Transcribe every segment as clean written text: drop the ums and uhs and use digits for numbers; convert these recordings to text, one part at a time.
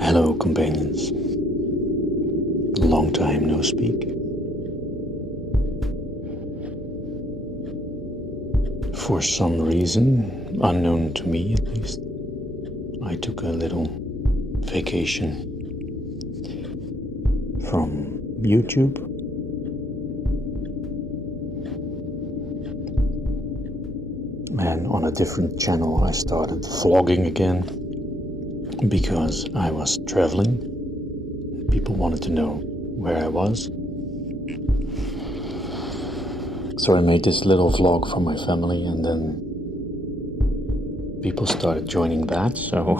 Hello, companions. Long time no speak. For some reason, unknown to me at least, I took a little vacation from YouTube. And on a different channel, I started vlogging again because I was traveling. People wanted to know where I was. So I made this little vlog for my family, and then people started joining that. So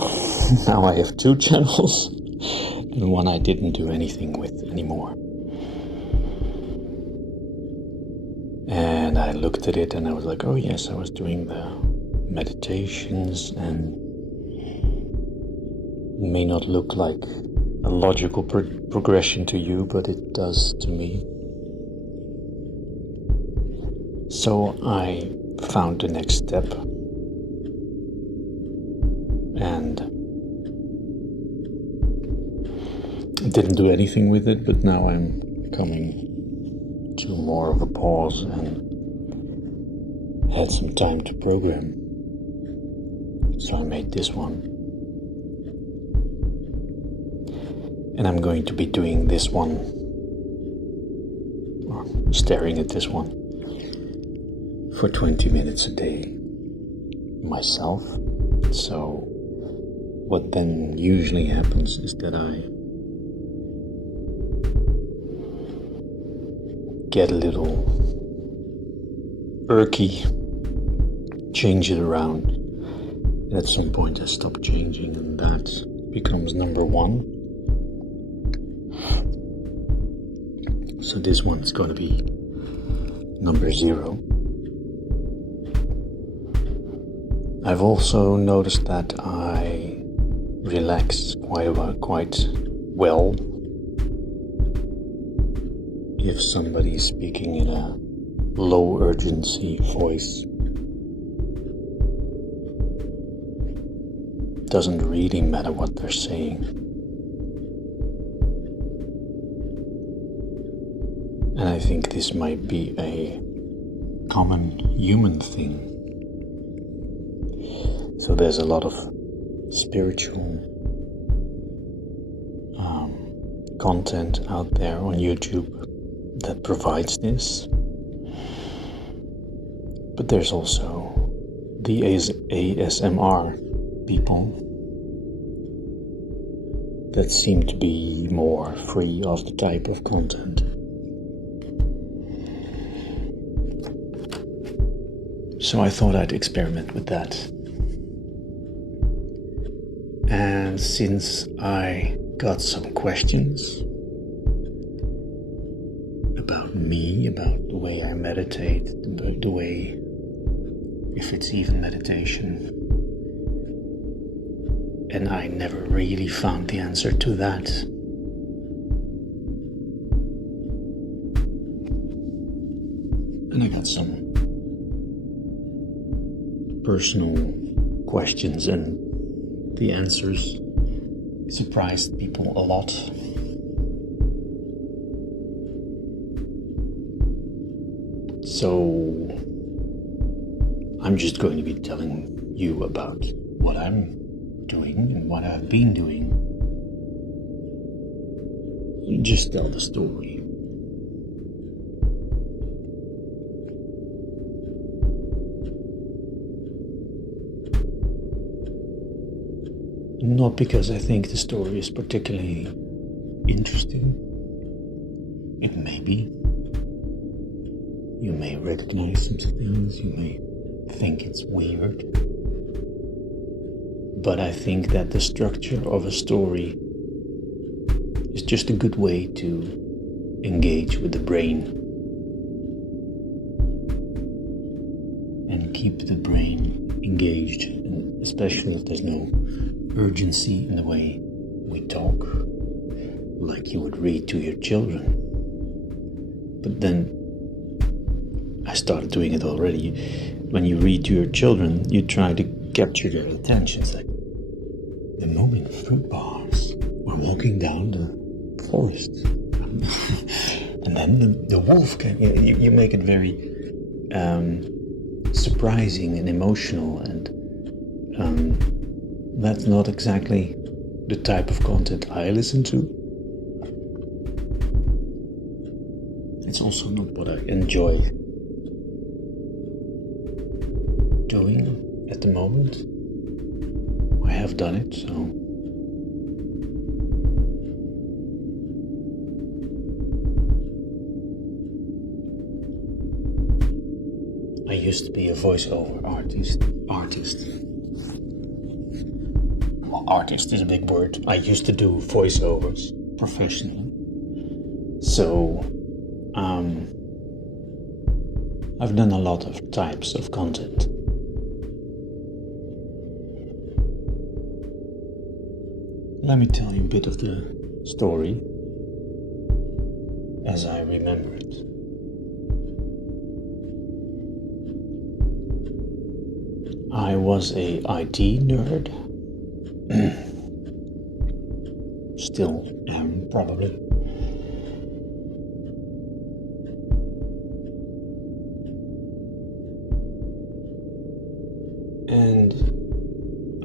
now I have two channels, and one I didn't do anything with anymore. And I looked at it and I was like, oh yes, I was doing the meditations, and it may not look like a logical progression to you, but it does to me. So I found the next step and didn't do anything with it, but now I'm coming to more of a pause and had some time to program. So I made this one. And I'm going to be doing this one, or staring at this one, for 20 minutes a day myself. So what then usually happens is that I get a little irky, change it around, and at some point I stop changing, and that becomes number one. So this one's going to be number 0. I've also noticed that I relax quite well if somebody is speaking in a low urgency voice. Doesn't really matter what they're saying. And I think this might be a common human thing. So there's a lot of spiritual content out there on YouTube that provides this. But there's also the ASMR people that seem to be more free of the type of content. So I thought I'd experiment with that. And since I got some questions about me, about the way I meditate, the way, if it's even meditation, and I never really found the answer to that. And I got some personal questions, and the answers surprised people a lot. So I'm just going to be telling you about what I'm doing and what I've been doing. Just tell the story. Not because I think the story is particularly interesting. It may be. You may recognize some things, you may think it's weird. But I think that the structure of a story is just a good way to engage with the brain and keep the brain engaged, especially if there's no urgency in the way we talk, like you would read to your children. But then I started doing it already. When you read to your children, you try to capture their attention. It's like the moving fruit bars. walking down the forest. And then the wolf came. You make it very surprising and emotional, and that's not exactly the type of content I listen to. It's also not what I enjoy doing at the moment. I have done it, so I used to be a voiceover artist. Well, artist is a big word. I used to do voiceovers professionally. So, I've done a lot of types of content. Let me tell you a bit of the story as I remember it. I was a IT nerd. Still am, probably. And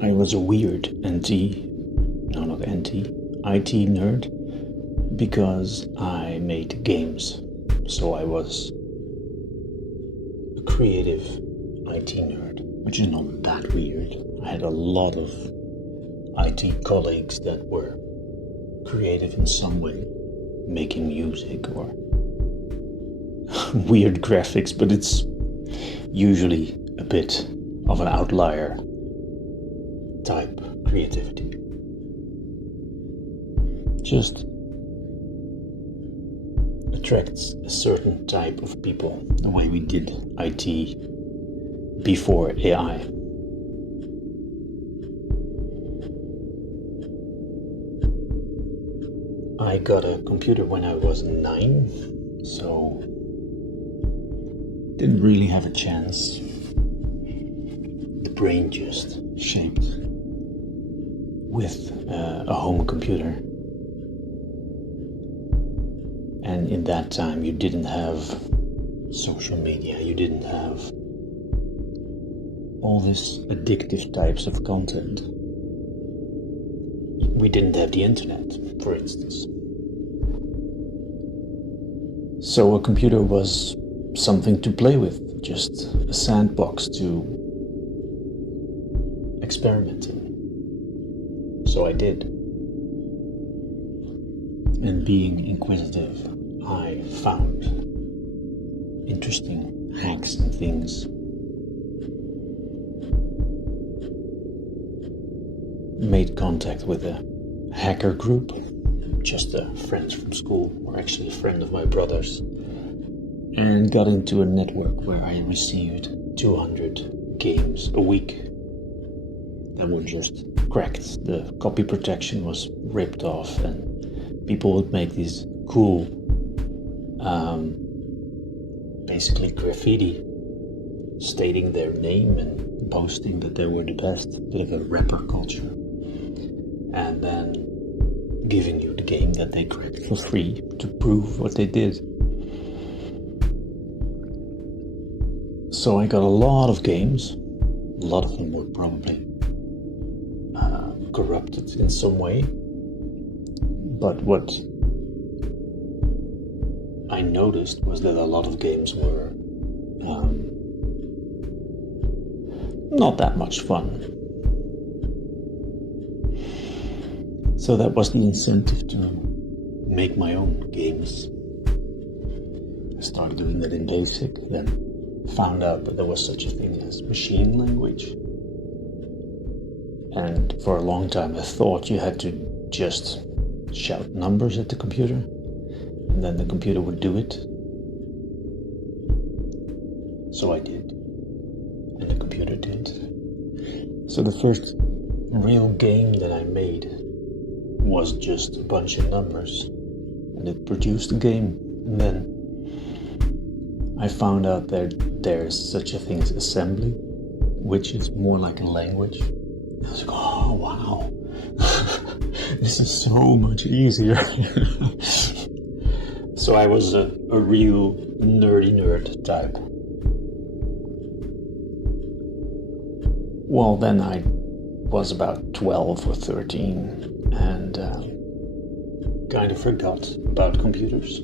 I was a weird IT nerd because I made games. So I was a creative IT nerd, which is not that weird. I had a lot of IT colleagues that were creative in some way, making music or weird graphics, but it's usually a bit of an outlier type creativity. Just attracts a certain type of people, the way we did IT before AI. I got a computer when I was 9, so didn't really have a chance. The brain just shaped with a home computer. And in that time you didn't have social media, you didn't have all this addictive types of content. We didn't have the internet, for instance. So a computer was something to play with, just a sandbox to experiment in. So I did. And being inquisitive, I found interesting hacks and things. Made contact with a hacker group, just a friend from school, or actually a friend of my brother's, and got into a network where I received 200 games a week that were just cracked. The copy protection was ripped off, and people would make these cool, basically graffiti, stating their name and boasting that they were the best, bit of a rapper culture, and then giving you the game that they cracked for free to prove what they did. So I got a lot of games. A lot of them were probably corrupted in some way. But what I noticed was that a lot of games were not that much fun. So that was the incentive to make my own games. I started doing that in BASIC, then found out that there was such a thing as machine language. And for a long time I thought you had to just shout numbers at the computer, and then the computer would do it. So I did, and the computer did. So the first real game that I made was just a bunch of numbers, and it produced a game. And then I found out that there's such a thing as assembly, which is more like a language. I was like, oh wow. This is so much easier. So I was a real nerdy nerd type. Well, then I was about 12 or 13 and kind of forgot about computers.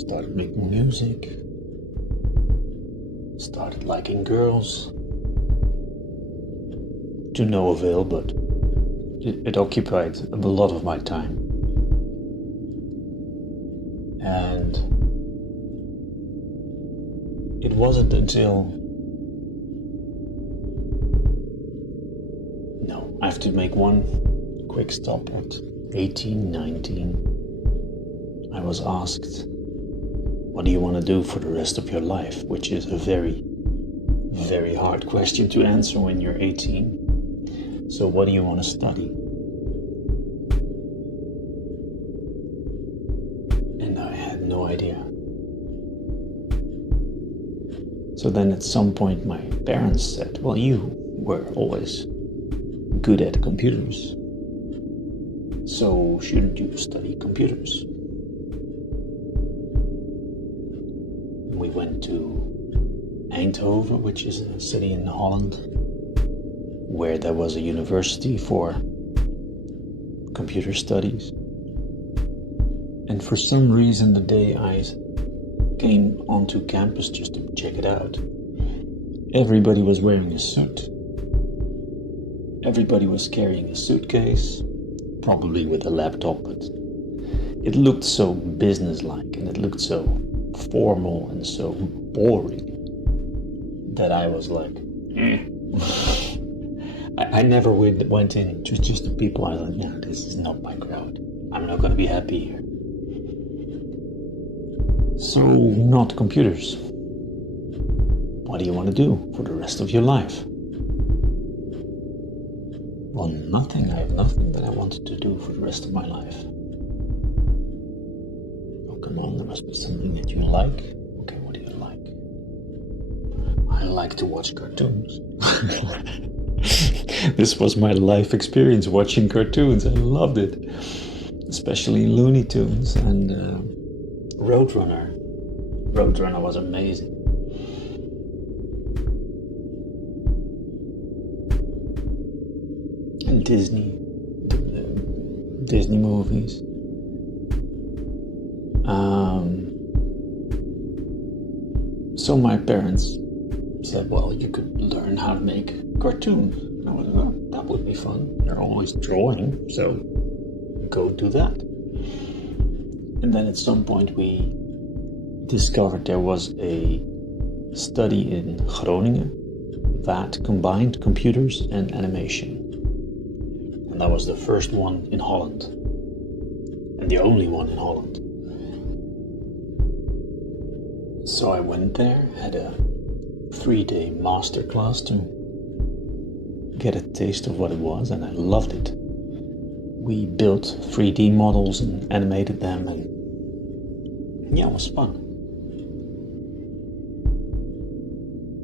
Started making music. Started liking girls. To no avail, but it occupied a lot of my time. And it wasn't until... No, I have to make one quick stop at 18, 19. I was asked, what do you want to do for the rest of your life? Which is a very, very hard question to answer when you're 18. So what do you want to study? And I had no idea. So then at some point my parents said, well, you were always good at computers. So shouldn't you study computers? We went to Eindhoven, which is a city in Holland, where there was a university for computer studies. And for some reason, the day I came onto campus just to check it out, everybody was wearing a suit. Everybody was carrying a suitcase, probably with a laptop, but it looked so businesslike and it looked so formal and so boring that I was like, I never went in, just the people. I was like, yeah, this is not my crowd. I'm not going to be happy here. So, not computers. What do you want to do for the rest of your life? Well, nothing. I have nothing that I wanted to do for the rest of my life. Oh, come on, there must be something that you like. Okay, what do you like? I like to watch cartoons. This was my life experience, watching cartoons. I loved it. Especially Looney Tunes and Roadrunner. Roadrunner was amazing. And Disney. Disney movies. So my parents said, well, you could learn how to make cartoons. And I was like, well, that would be fun. They're always drawing, so go do that. And then at some point we discovered there was a study in Groningen that combined computers and animation. And that was the first one in Holland. And the only one in Holland. So I went there, had a 3-day masterclass to get a taste of what it was, and I loved it. We built 3D models and animated them, and yeah, it was fun.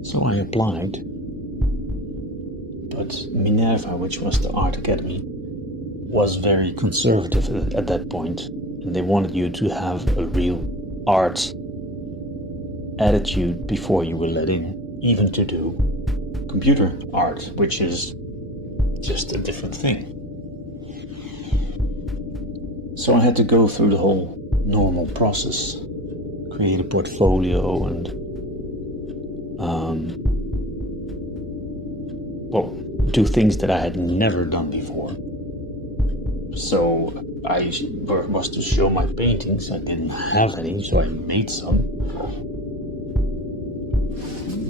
So I applied, but Minerva, which was the art academy, was very conservative at that point, and they wanted you to have a real art attitude before you were let in, even to do computer art, which is just a different thing. So I had to go through the whole normal process, create a portfolio and do things that I had never done before. So I was to show my paintings. I didn't have any, so I made some.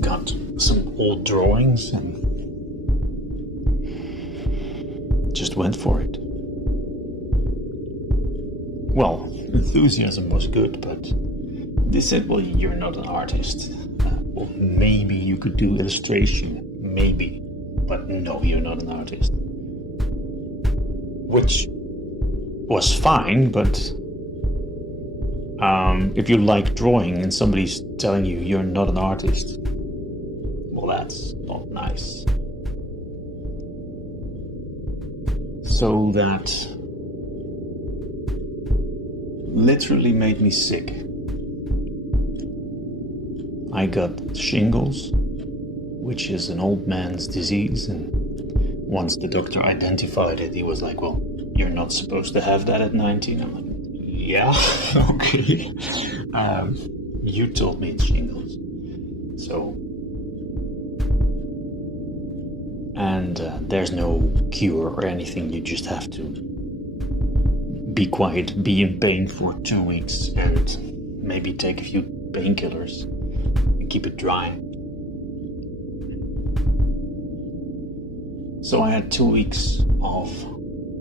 Got some old drawings and just went for it. Well, enthusiasm was good, but they said, well, you're not an artist. Well, maybe you could do illustration, maybe, but no, you're not an artist. Which was fine, but if you like drawing and somebody's telling you you're not an artist, well, that's not nice. So that literally made me sick. I got shingles, which is an old man's disease, and once the doctor identified it, he was like, well, you're not supposed to have that at 19. I'm like, yeah, okay. You told me it's shingles. So, and there's no cure or anything. You just have to be quiet, be in pain for 2 weeks, and maybe take a few painkillers and keep it dry. So I had 2 weeks of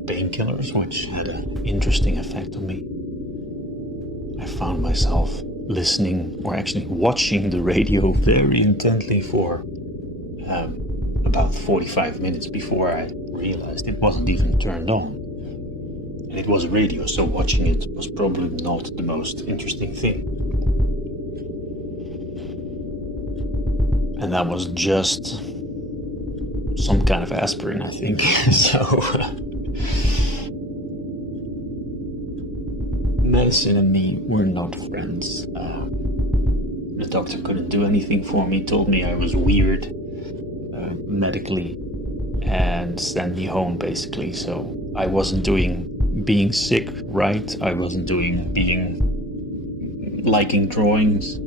painkillers, which had an interesting effect on me. I found myself listening, or actually watching, the radio very intently for about 45 minutes before I realized it wasn't even turned on. And it was radio, so watching it was probably not the most interesting thing. And that was just some kind of aspirin, I think. So medicine and me were not friends. The doctor couldn't do anything for me, told me I was weird medically, and sent me home basically. So I wasn't doing being sick right. I wasn't doing liking drawings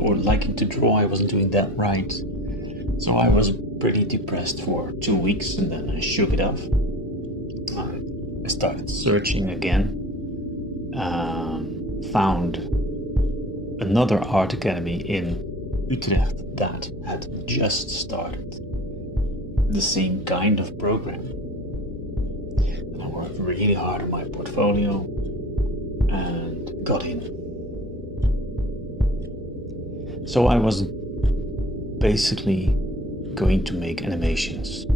or liking to draw. I wasn't doing that right. So I was pretty depressed for 2 weeks, and then I shook it off. I started searching again. Found another art academy in Utrecht that had just started the same kind of program. And I worked really hard on my portfolio and got in. So I was basically going to make animations.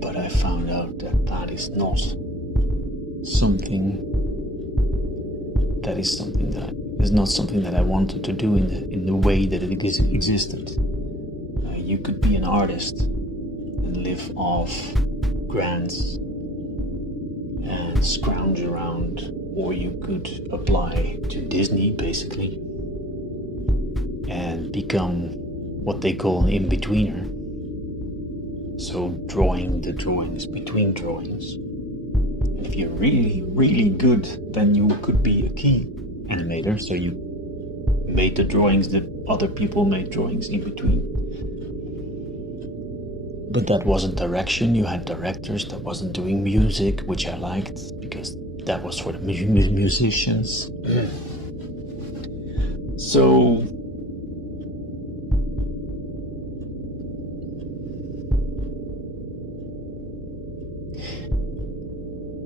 But I found out that that is not something that I wanted to do in the way that it existed. You could be an artist and live off grants and scrounge around, or you could apply to Disney basically and become what they call an in-betweener. So drawing the drawings between drawings. And if you're really, really good, then you could be a key animator. So you made the drawings that other people made drawings in between. But that wasn't direction. You had directors that wasn't doing music, which I liked because that was for the musicians. So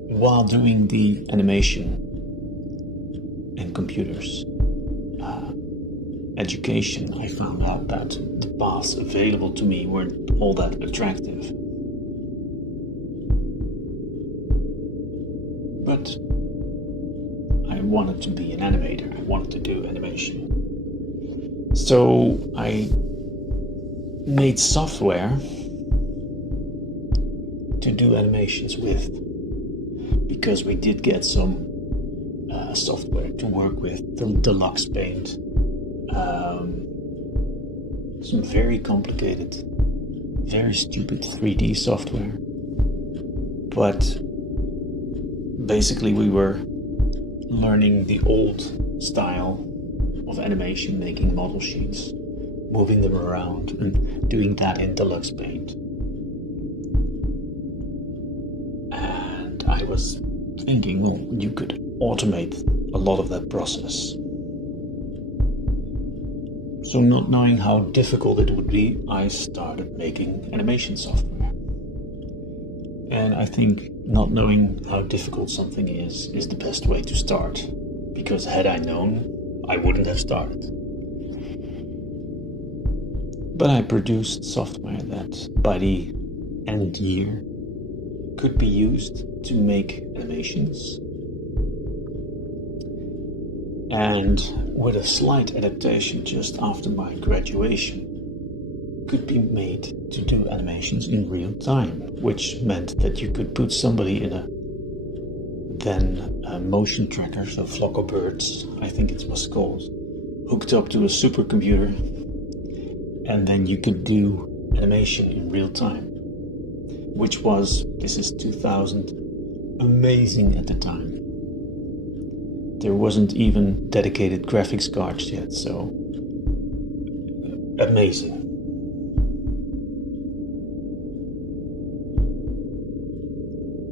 while doing the animation and computers education, I found out that the paths available to me weren't all that attractive. But I wanted to be an animator. I wanted to do animation. So I made software to do animations with, because we did get some software to work with, the Deluxe Paint, some very complicated, very stupid 3D software. But basically we were learning the old style of animation, making model sheets, moving them around, and doing that in Deluxe Paint. And I was thinking, well, you could automate a lot of that process. So not knowing how difficult it would be, I started making animation software. And I think not knowing how difficult something is the best way to start. Because had I known, I wouldn't have started. But I produced software that by the end year could be used to make animations. and with a slight adaptation just after my graduation, could be made to do animations in real time, which meant that you could put somebody in a motion tracker, so flock of birds, I think it was called, hooked up to a supercomputer, and then you could do animation in real time, which was, this is 2000, amazing at the time. There wasn't even dedicated graphics cards yet, so amazing.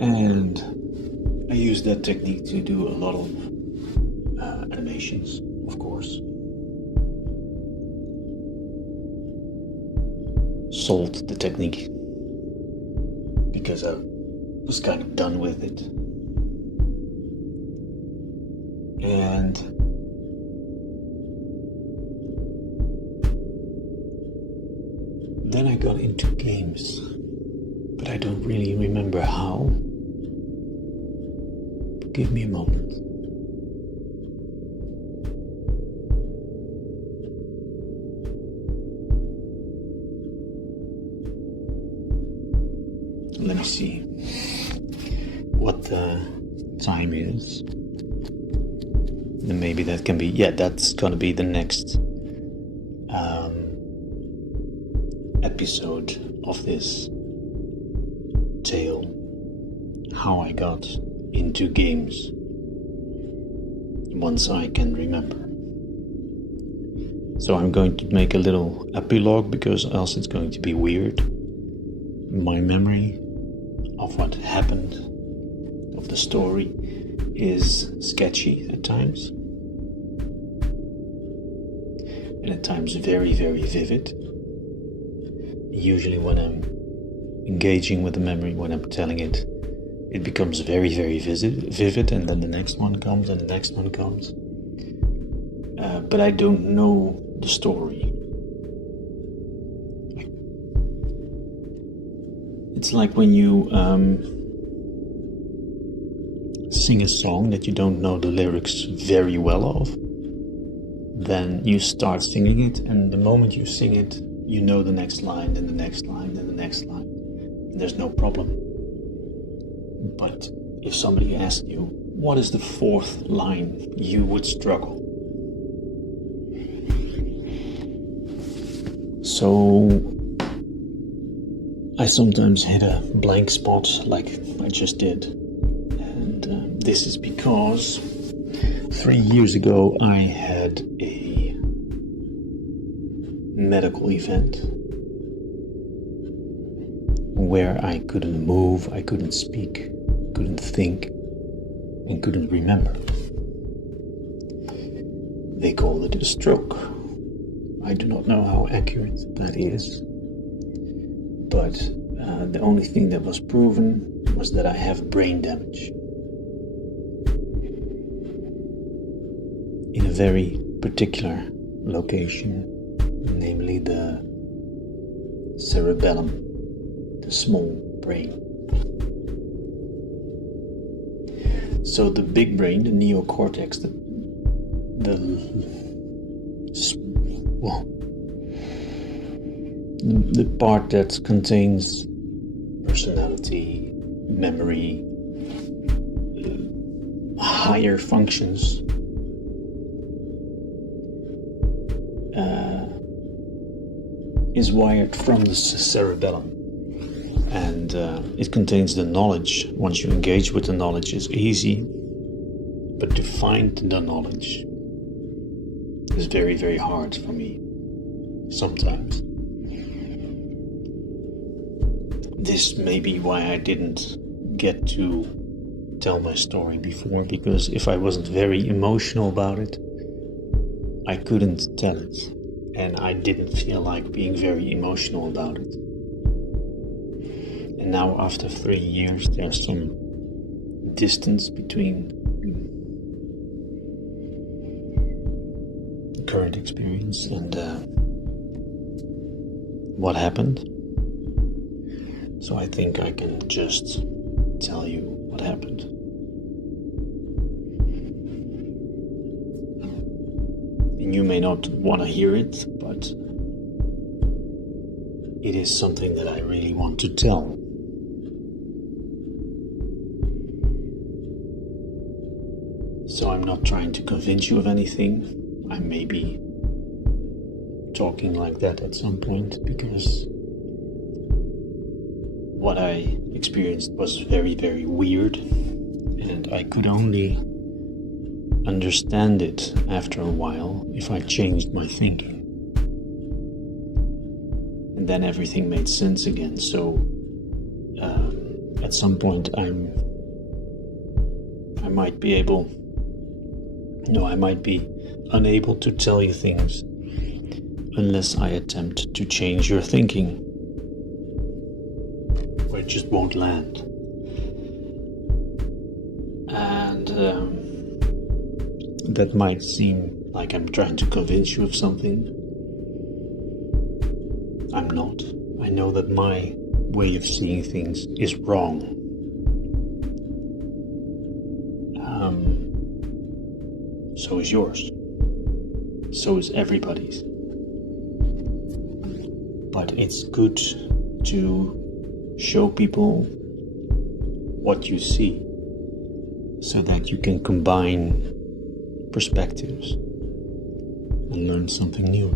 And I used that technique to do a lot of animations, of course. Sold the technique because I was kind of done with it. And then I got into games, but I don't really remember how. Give me a moment. Let me see what the time is. And maybe that can be, that's gonna be the next episode of this tale, how I got into games, once I can remember. So I'm going to make a little epilogue, because else it's going to be weird. My memory of what happened, of the story, is sketchy at times, and at times very, very vivid. Usually when I'm engaging with the memory, when I'm telling it, it becomes very, very vivid, and then the next one comes, and the next one comes. But I don't know the story. It's like when you sing a song that you don't know the lyrics very well of, then you start singing it, and the moment you sing it, you know the next line, then the next line, then the next line. And there's no problem. But if somebody asked you, what is the fourth line, you would struggle. So I sometimes hit a blank spot like I just did. And this is because 3 years ago I had a medical event where I couldn't move, I couldn't speak, couldn't think, and couldn't remember. They called it a stroke. I do not know how accurate that is, but the only thing that was proven was that I have brain damage in a very particular location, namely the cerebellum, the small brain. So the big brain, the neocortex, the part that contains personality, memory, higher functions, is wired from the cerebellum, and it contains the knowledge. Once you engage with the knowledge, it's easy, but to find the knowledge is very, very hard for me sometimes. This may be why I didn't get to tell my story before, because if I wasn't very emotional about it, I couldn't tell it, and I didn't feel like being very emotional about it. And now after 3 years, there's some distance between the current experience and what happened. So I think I can just tell you what happened. You may not want to hear it, but it is something that I really want to tell. So I'm not trying to convince you of anything. I may be talking like that at some point because what I experienced was very, very weird, and I could only understand it after a while if I changed my thinking. And then everything made sense again. So at some point I might be unable to tell you things unless I attempt to change your thinking, or it just won't land. And that might seem like I'm trying to convince you of something. I'm not. I know that my way of seeing things is wrong. So is yours. So is everybody's. But it's good to show people what you see so that you can combine perspectives and learn something new.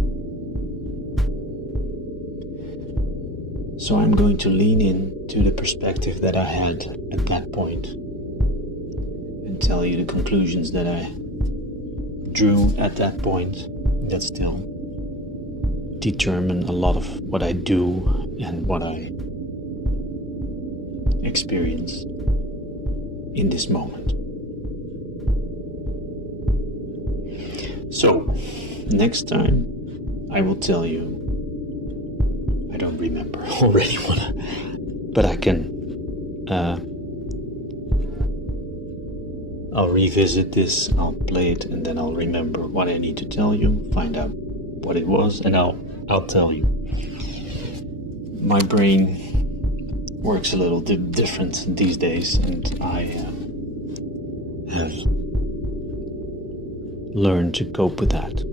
So I'm going to lean into the perspective that I had at that point and tell you the conclusions that I drew at that point that still determine a lot of what I do and what I experience in this moment. So, next time I will tell you, I don't remember already but I can, I'll revisit this, I'll play it, and then I'll remember what I need to tell you, find out what it was, and I'll tell you. My brain works a little different these days, and I have learned to cope with that.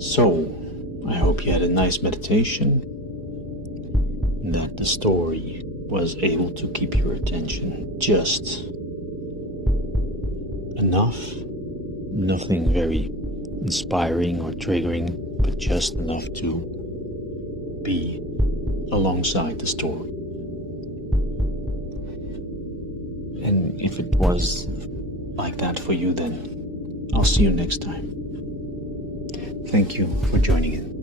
So, I hope you had a nice meditation, and that the story was able to keep your attention just enough. Nothing very inspiring or triggering, but just enough to be alongside the story. And if it was like that for you, then I'll see you next time. Thank you for joining in.